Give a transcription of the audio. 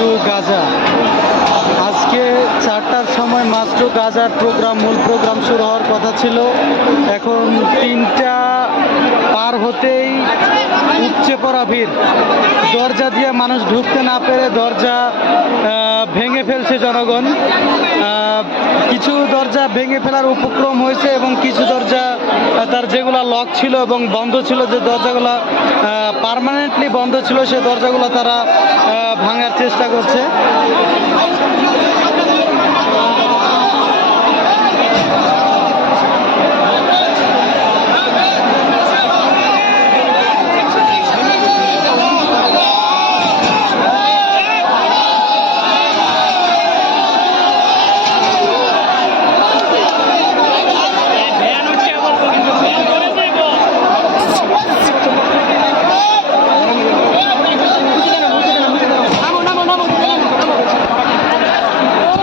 Two Gaza. আজকে চারটার সময় মাস্টু গাজার প্রোগ্রাম, মূল প্রোগ্রাম শুরু হওয়ার কথা ছিল। এখন তিনটা পার হতেই উপচে পড়া ভিড়। দরজা দিয়ে মানুষ ঢুকতে না পেরে দরজা ভেঙে ফেলছে জনগণ। কিছু দরজা ভেঙে ফেলার উপক্রম হয়েছে এবং কিছু দরজা তার যেগুলো লক ছিল এবং বন্ধ ছিল, যে দরজাগুলো পারমানেন্টলি বন্ধ ছিল সেই দরজাগুলো তারা ভাঙার চেষ্টা করছে।